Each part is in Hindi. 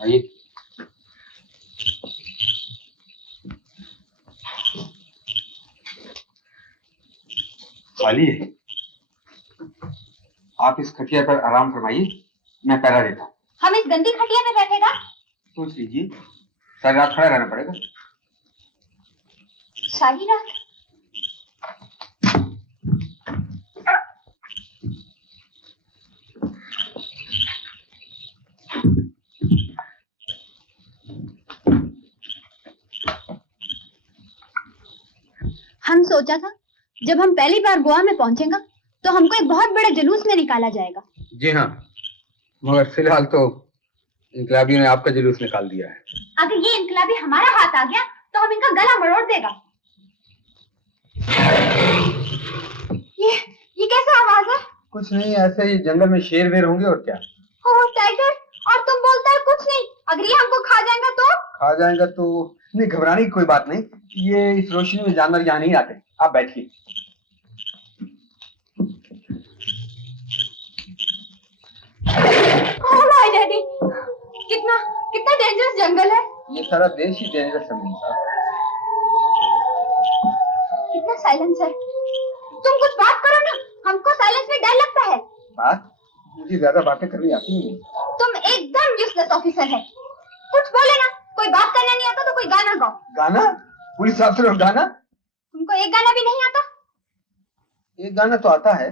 आइए। खाली है। आप इस खटिया पर आराम फरमाइए, मैं पहरा देता हूँ। हम इस गंदी खटिया में बैठेगा? सोच लीजिए, सारी रात खड़ा रहना पड़ेगा। सारी रात? हम सोचा था जब हम पहली बार गोवा में पहुंचेंगे तो हमको एक बहुत बड़े जुलूस में निकाला जाएगा। जी हाँ, मगर फिलहाल तो इनकलाबियों ने आपका जुलूस निकाल दिया है। अगर ये इनकलाबी हमारा हाथ आ गया तो हम इनका गला मरोड़ देगा। ये कैसा आवाज है? कुछ नहीं, ऐसे ही जंगल में शेर वेर होंगे और क्या। ओह टाइगर, और तुम बोलता है कुछ नहीं। अगर ये हमको खा जाएगा तो? खा जाएगा तो नहीं, घबराने की कोई बात नहीं। ये इस रोशनी में जानवर यहाँ नहीं आते। आप बैठिए। ओह माय डैडी, कितना कितना डेंजरस जंगल है। ये सारा देश ही डेंजरस है मेरे साथ। कितना साइलेंस है। तुम कुछ बात करो ना, हमको साइलेंस में डर लगता है। बात? मुझे ज्यादा बातें करनी आती नहीं। तुम एकदम यूजलेस ऑफिसर है। कुछ बोले ना, कोई बात करना नहीं आता तो कोई गाना गाओ। गाना? पुलिस ऑफिसर और गाना? तुमको एक गाना भी नहीं आता? एक गाना तो आता है,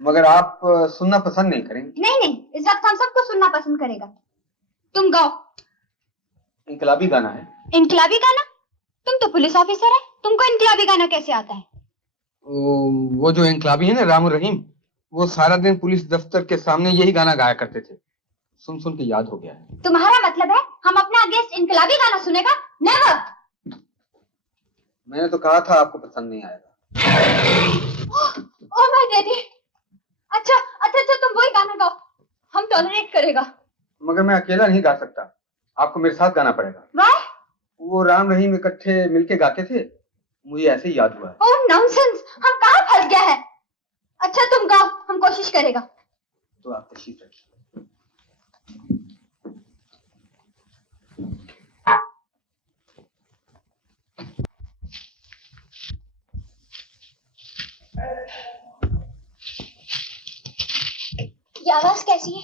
मगर आप सुनना पसंद नहीं करेंगे। नहीं नहीं, इस वक्त हम सबको सुनना पसंद करेगा। तुम गाओ। इनकलाबी गाना है। इनकलाबी गाना? तुम तो पुलिस ऑफिसर है, तुमको इनकलाबी गाना कैसे आता है? वो जो इनकलाबी है ना, राम रहीम, वो सारा दिन पुलिस दफ्तर के सामने यही गाना गाया करते थे। सुन सुन के याद हो गया है। तुम्हारा मतलब है हम अपना अगेंस्ट इनकलाबी गाना सुनेगा? नेवर। मैंने तो कहा था आपको पसंद नहीं आएगा। Oh my daddy. अच्छा अच्छा अच्छा, तुम वही गाना गाओ, हम टॉलरेट करेगा। मगर मैं अकेला नहीं गा सकता, आपको मेरे साथ गाना पड़ेगा। वाह? वो राम रहीम इकट्ठे मिलके गाते थे, मुझे ऐसे ही याद हुआ है। ओह नॉनसेंस, हम कहाँ फंस गया है। अच्छा तुम गाओ, हम कोशिश करेगा। तो आप तशरीफ रखिए। ये आवाज कैसी है?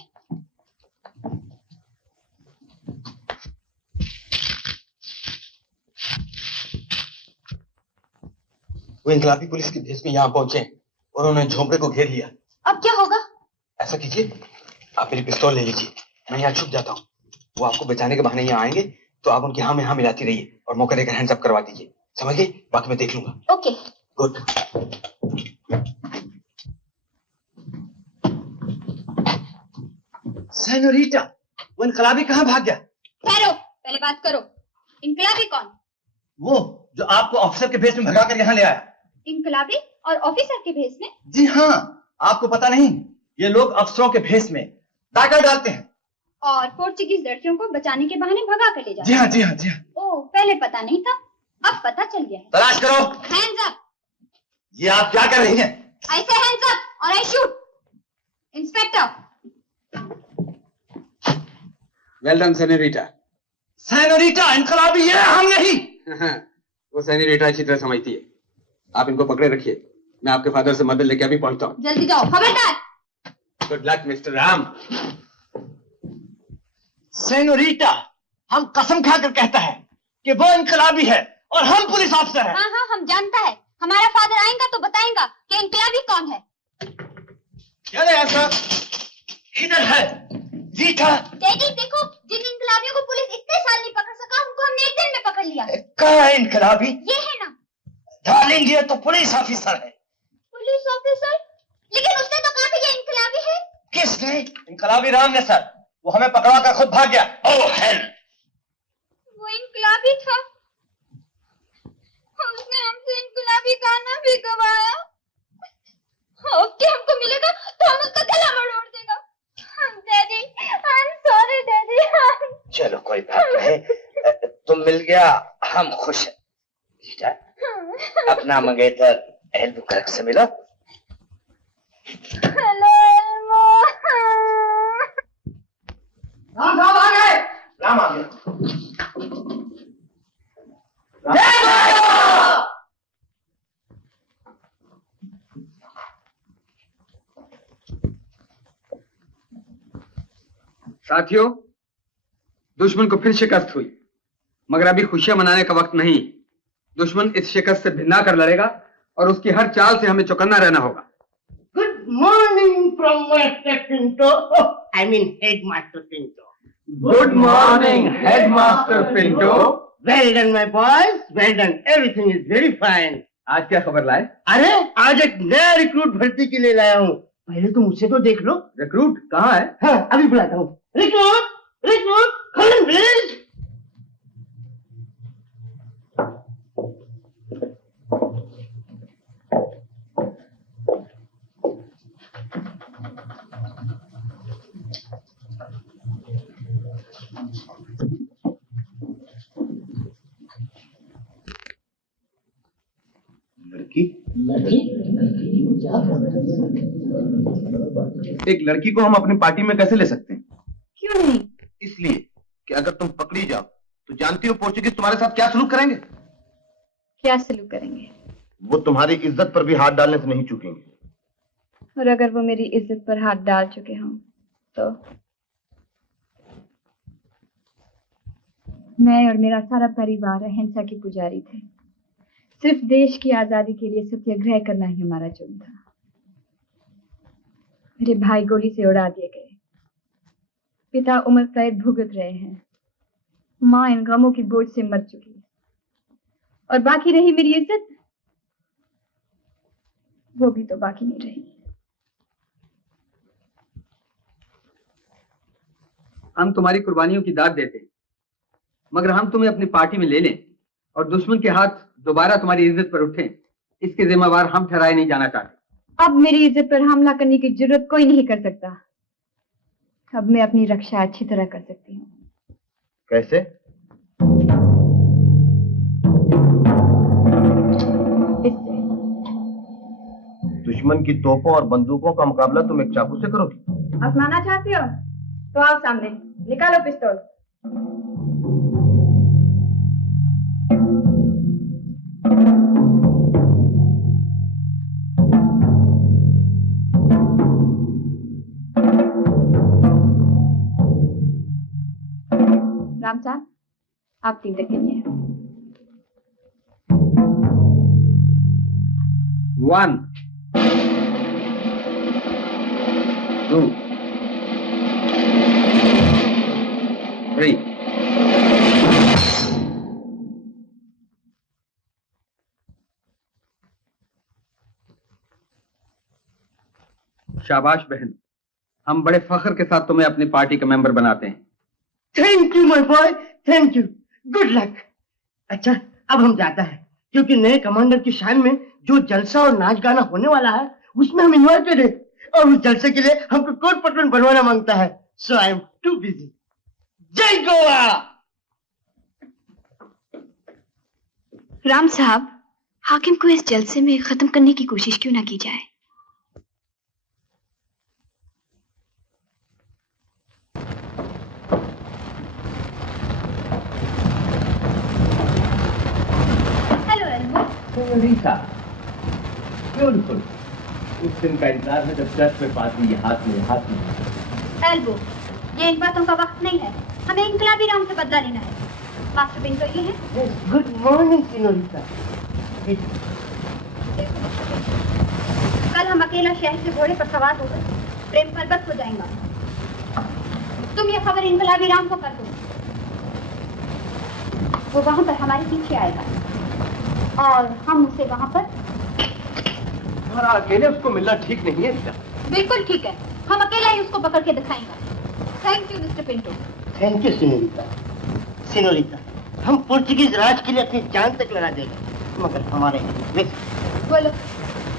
वो इनकलाबी पुलिस के भेस में यहाँ पहुंचे और उन्होंने झोंपड़े को घेर लिया। अब क्या होगा? ऐसा कीजिए, आप मेरी पिस्तौल ले लीजिए, मैं यहाँ छुप जाता हूँ। वो आपको बचाने के बहाने यहाँ आएंगे तो आप उनकी हाँ में हाँ मिलाती रहिए और मौका देकर हैंड्स अप करवा दीजिए। समझ गए? बाकी मैं देख लूंगा। Okay good. सेनोरिटा, वो इनकलाबी कहाँ भाग गया? ठहरो, पहले बात करो। इनकलाबी कौन? वो जो आपको ऑफिसर के भेस में भगा कर यहाँ ले आया। इनकलाबी और ऑफिसर के भेस में? जी हाँ, आपको पता नहीं, ये लोग अफसरों के भेस में डाका डालते हैं और पोर्चुगीज लड़कियों को बचाने के बहाने भगा कर ले जाते हैं। जी हाँ जी हाँ जी हाँ। ओह, पहले पता नहीं था, अब पता चल गया है। तलाश करो। Hands up. ये आप क्या कर रही हैं? I say hands up or I shoot. Inspector. Well done senorita. Senorita, इनकलाबी ये हम नहीं। वो सेनोरिटा अच्छी तरह समझती है। आप इनको पकड़े रखिए, मैं आपके फादर से मदद लेके अभी पहुंचता हूँ। जल्दी जाओ, खबरदार। Good luck mister Ram. Senorita, हम कसम खाकर कहता है कि वो इनकलाबी है और हम पुलिस अफसर हैं। हाँ हाँ, हम जानता है। हमारा फादर आएगा तो बताएगा कि इनकलाबी कौन है। क्या है ऐसा? इधर है। जी था। डैडी देखो, जिन इनकलाबियों को पुलिस इतने साल नहीं पकड़ सका, हमको हमने एक दिन में पकड़ लिया। कहाँ है इनकलाबी? ये है ना। डार्लिंग, ये तो पुलिस ऑफिसर है। Police officer? लेकिन उसने तो कहा था ये इनकलाबी है। किसने? इनकलाबी राम ने सर। वो हमें पकड़वा कर खुद भाग गया। ओह हेल। वो इनकलाबी था। उसने हमसे इनकलाबी गाना भी गवाया। ओके, हमको मिलेगा तो हम उसका गला मरोड़ देगा। Daddy, I am sorry daddy. चलो कोई बात नहीं, तुम मिल गया, हम खुश हैं। बेटा, अपना मंगेतर एल्बुकर्क से मिलो। हेलो एल्मो। राम साहब आ गए। राम आ गया। साथियों, दुश्मन को फिर शिकस्त हुई, मगर अभी खुशियां मनाने का वक्त नहीं। दुश्मन इस शिकस्त से भिन्ना कर लड़ेगा और उसकी हर चाल से हमें चौकन्ना रहना होगा। Good morning from master Pinto. I mean headmaster Pinto. Good morning headmaster Pinto. Well done my boys, well done. Everything is very fine. आज क्या खबर लाए? अरे आज एक नया रिक्रूट भर्ती के लिए लाया हूँ। पहले तुम मुझसे तो देख लो। रिक्रूट कहाँ है? हाँ अभी बुलाता हूँ। Recruit recruit come please. एक लड़की को हम अपनी पार्टी में कैसे ले सकते हैं? क्यों नहीं? इसलिए कि अगर तुम पकड़ी जाओ तो जानती हो पोर्चुगीज तुम्हारे साथ क्या सलूक करेंगे? क्या सलूक करेंगे? वो तुम्हारी इज्जत पर भी हाथ डालने से नहीं चूकेंगे। और अगर वो मेरी इज्जत पर हाथ डाल चुके हों तो मैं और मेरा सारा परिवार अहिंसा के पुजारी थे। सिर्फ देश की आजादी के लिए सत्याग्रह करना ही हमारा जुर्म था। मेरे भाई गोली से उड़ा दिए गए, पिता उम्र कैद भुगत रहे हैं, माँ इन गमों की बोझ से मर चुकी है, और बाकी रही मेरी इज्जत, वो भी तो बाकी नहीं रही। हम तुम्हारी कुर्बानियों की दाद देते हैं, मगर हम तुम्हें अपनी पार्टी में ले लें और दुश्मन के हाथ दोबारा तुम्हारी इज्जत पर उठें, इसके जिम्मेवार हम ठहराए नहीं जाना चाहते। अब मेरी इज्जत पर हमला करने की जरूरत कोई नहीं कर सकता। अब मैं अपनी रक्षा अच्छी तरह कर सकती हूँ। कैसे? इससे। दुश्मन की तोपों और बंदूकों का मुकाबला तुम एक चाकू से करोगी? आजमाना चाहते हो तो आओ सामने, निकालो पिस्तौल। राम साहब, आप 3 तक गिनिए। 1 2 3। शाबाश बहन, हम बड़े फख्र के साथ तुम्हें अपनी पार्टी का मेंबर बनाते हैं। Thank you my boy, thank you. Good luck. अच्छा अब हम जाता है, क्योंकि नए कमांडर की शान में जो जलसा और नाच गाना होने वाला है उसमें हम इन्वाइटेड है, और उस जलसे के लिए हमको कोट पटवन बनवाना मांगता है। सो आई एम टू बिजी। जय गोवा। राम साहब, हाकिम को इस जलसे में खत्म करने की कोशिश क्यों ना की जाए? Hello Elmo. रीता, ब्यूटीफुल। उस दिन का इंतजार है जब चर्च में पादरी ये हाथ में। एल्बो, ये इन बातों का वक्त नहीं है। हमें इनकलाबी राम से बदला लेना है। मास्टर पिंटो ये है। Good morning senorita. कल हम अकेला शहर से घोड़े पर सवार होकर प्रेम परबत हो जाएंगे। तुम ये खबर इनकलाबी राम को कर दो। वो वहां पर हमारे पीछे आएगा और हम उसे वहां पर। और अकेले उसको मिलना ठीक नहीं है रीता। बिल्कुल ठीक है, हम अकेला ही उसको पकड़ के दिखाएंगे। Thank you mister Pinto. Thank you senorita. Senorita, हम पोर्चुगीज राज के लिए अपनी जान तक लगा देंगे, मगर हमारे बोलो।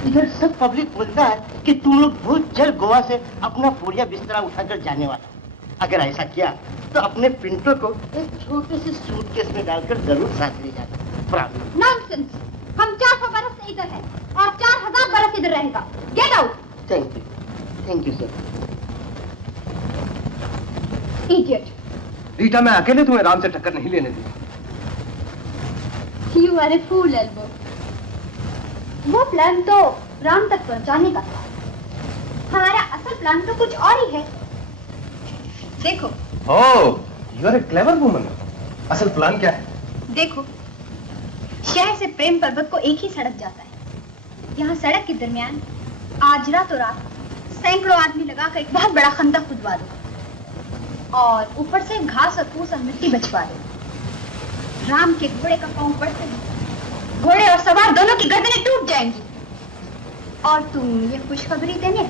इधर सब पब्लिक बोलता है कि तुम लोग बहुत जल्द गोवा से अपना बोरिया बिस्तरा उठाकर जाने वाला। अगर ऐसा किया तो अपने पिंटो को एक छोटे से सूटकेस में डालकर जरूर साथ ले जाना। प्रॉब्लम। नॉनसेंस। हम 400 बरस से इधर हैं और 4000 बरस इधर रहेगा। Get out. Thank you sir. Idiot, Rita, मैं अकेले तुम्हें राम से टक्कर नहीं लेने दूंगा। You are a fool elbow. वो प्लान तो राम तक पहुंचाने का था, हमारा असल प्लान तो कुछ और ही है। देखो oh, you are a clever woman. असल प्लान क्या है? देखो, शहर से प्रेम पर्वत को एक ही सड़क जाता है। यहाँ सड़क के दरमियान आज रात और रात सैकड़ों आदमी लगाकर एक बहुत बड़ा खंदक खुदवा दो और ऊपर से घास और फूस और मिट्टी बचवा दो। राम के घोड़े का पांव पड़ते ही घोड़े और सवार दोनों की गर्दनें टूट जाएंगी और तुम ये खुशखबरी देने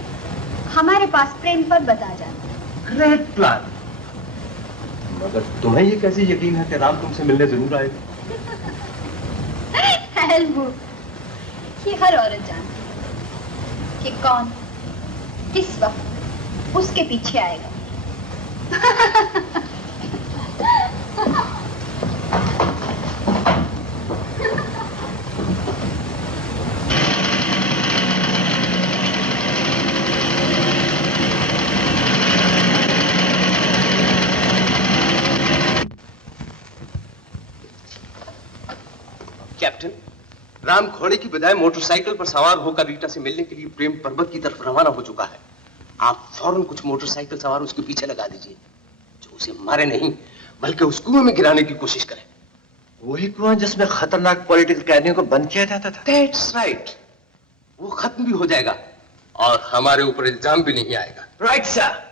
हमारे पास प्रेम पर्वत आ जाना। Great plan. मगर तुम्हें ये कैसे यकीन है कि राम तुमसे मिलने जरूर आएगा? एल्बो, ये हर औरत जानती है कि कौन किस वक्त उसके पीछे आएगा। कैप्टन, राम घोड़े की बजाय मोटरसाइकिल पर सवार होकर रीटा से मिलने के लिए प्रेम पर्वत की तरफ रवाना हो चुका है। आप फौरन कुछ मोटरसाइकिल सवार उसके पीछे लगा दीजिए, जो उसे मारे नहीं बल्कि उस कुएं में गिराने की कोशिश करें। वही कुआं जिसमें खतरनाक पॉलिटिकल कैदियों को बंद किया जाता था। That's right. वो खत्म भी हो जाएगा और हमारे ऊपर इल्जाम भी नहीं आएगा। Right sir.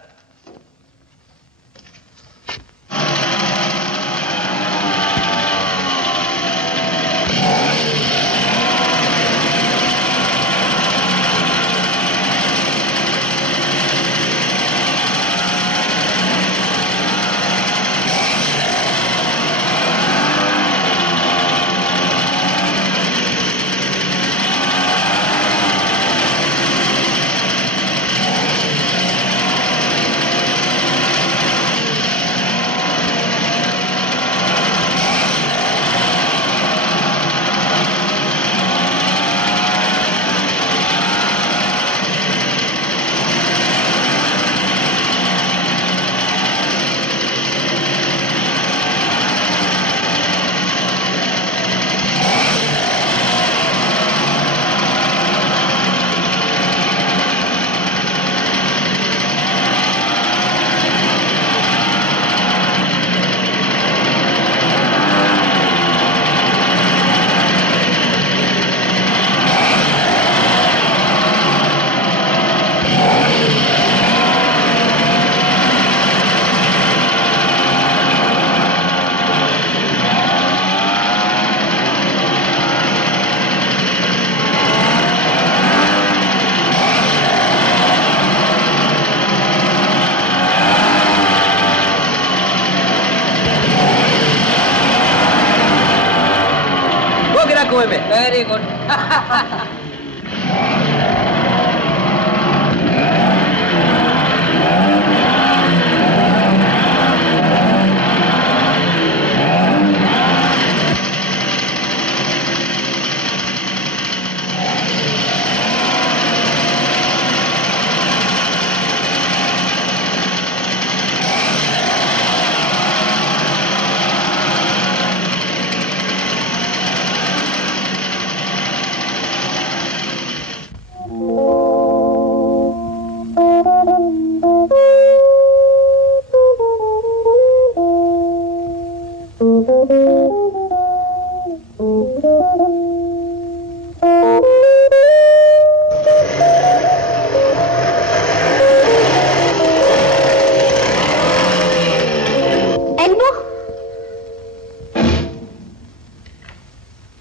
कुएं में। Very good.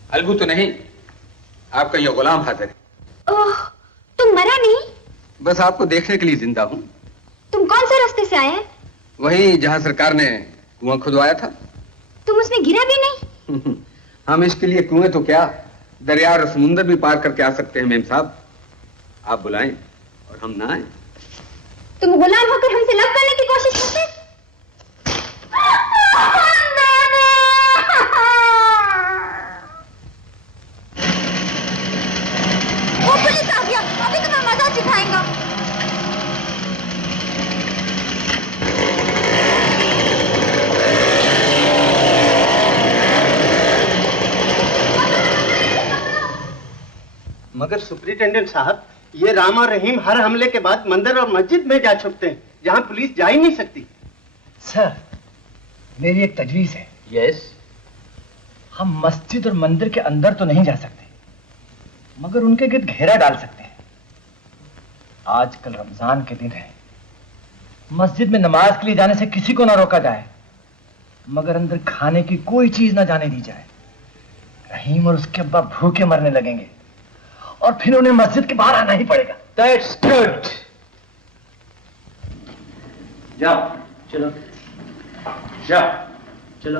अलगू तो नहीं, आपका ये गुलाम हाजिर है। ओह, तुम मरा नहीं? बस आपको देखने के लिए जिंदा हूँ। तुम कौन से रास्ते से आए? वही जहाँ सरकार ने कुआं खुदवाया था। तुम उसमें गिरा भी नहीं? हम इसके लिए कुएं तो क्या, दरिया और समुंदर भी पार करके आ सकते हैं मेम साहब। आप बुलाएं और हम ना आए। तुम गुलाम होकर हमसे लव करने की कोशिश करते? पुलिस आ गया, अभी तुम्हें मजा सिखाएगा? मगर सुपरिटेंडेंट साहब, ये राम और रहीम हर हमले के बाद मंदिर और मस्जिद में जा छुपते हैं, जहां पुलिस जा ही नहीं सकती। सर, मेरी एक तजवीज है। यस। हम मस्जिद और मंदिर के अंदर तो नहीं जा सकते, मगर उनके गिर्द घेरा डाल सकते हैं। आजकल रमजान के दिन है, मस्जिद में नमाज के लिए जाने से किसी को ना रोका जाए, मगर अंदर खाने की कोई चीज ना जाने दी जाए। रहीम और उसके अब्बा भूखे मरने लगेंगे और फिर उन्हें मस्जिद के बाहर आना ही पड़ेगा। That's good. जाओ, चलो, जाओ, चलो।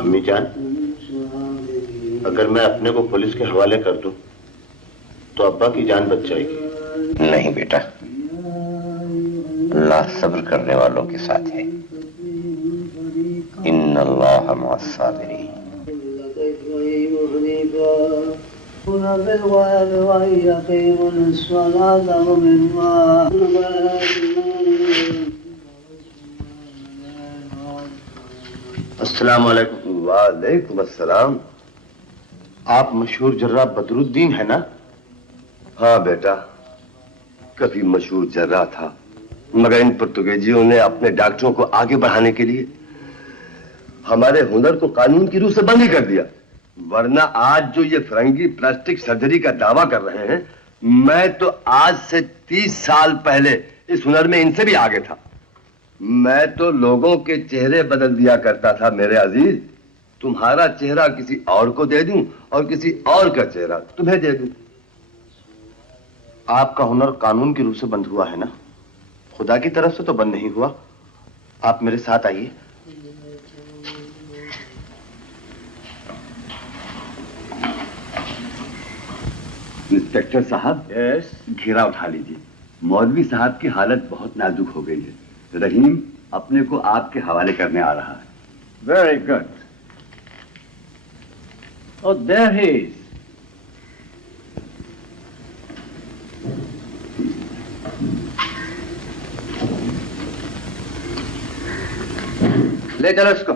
अम्मी जान, अगर मैं अपने को पुलिस के हवाले कर दूं, तो अब्बा की जान बच जाएगी। नहीं बेटा, अल्लाह सब्र करने वालों के साथ है। इन्नल्लाह मअस-साबिरीन। अस्सलाम वालेकुम। वालेकुम अस्सलाम। आप मशहूर जर्रा बदरुद्दीन है ना? हाँ बेटा, कभी मशहूर जर्रा था, मगर इन पुर्तगालियों ने अपने डॉक्टरों को आगे बढ़ाने के लिए हमारे हुनर को कानून की रूह से बंद ही कर दिया। वरना आज जो ये फरंगी प्लास्टिक सर्जरी का दावा कर रहे हैं, मैं तो आज से 30 साल पहले इस हुनर में इनसे भी आगे था। मैं तो लोगों के चेहरे बदल दिया करता था मेरे अजीज। तुम्हारा चेहरा किसी और को दे दूं और किसी और का चेहरा तुम्हें दे दूं। आपका हुनर कानून की रूह से बंद हुआ है ना? खुदा की तरफ से तो बंद नहीं हुआ। आप मेरे साथ आइए। इंस्पेक्टर साहब, यस, घेरा उठा लीजिए। मौलवी साहब की हालत बहुत नाजुक हो गई है। रहीम अपने को आपके हवाले करने आ रहा है। Very good. Oh, there he is. ले चलो इसको।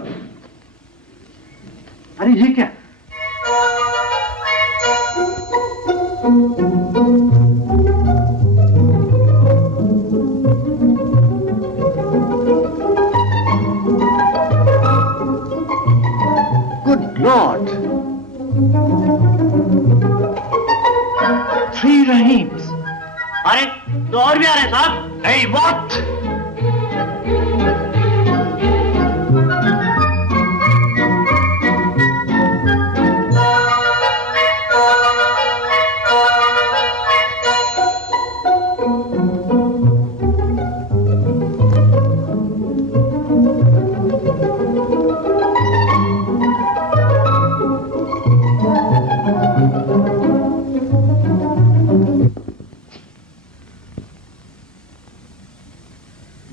अरे ये क्या? Good Lord! 3 रहीम्स। अरे तो और भी आ रहे साहब। नहीं, what?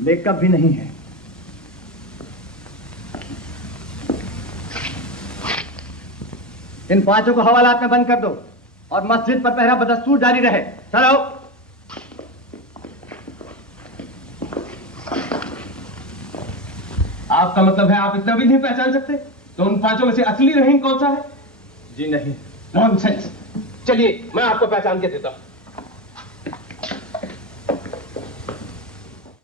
मेकअप भी नहीं है। इन 5 को हवालात में बंद कर दो और मस्जिद पर पहरा बदस्तूर जारी रहे। चलो। आपका मतलब है आप इतना भी नहीं पहचान सकते? तो उन 5 में से असली रहीम कौन सा है? जी नहीं। नॉनसेंस। चलिए मैं आपको पहचान के देता हूं।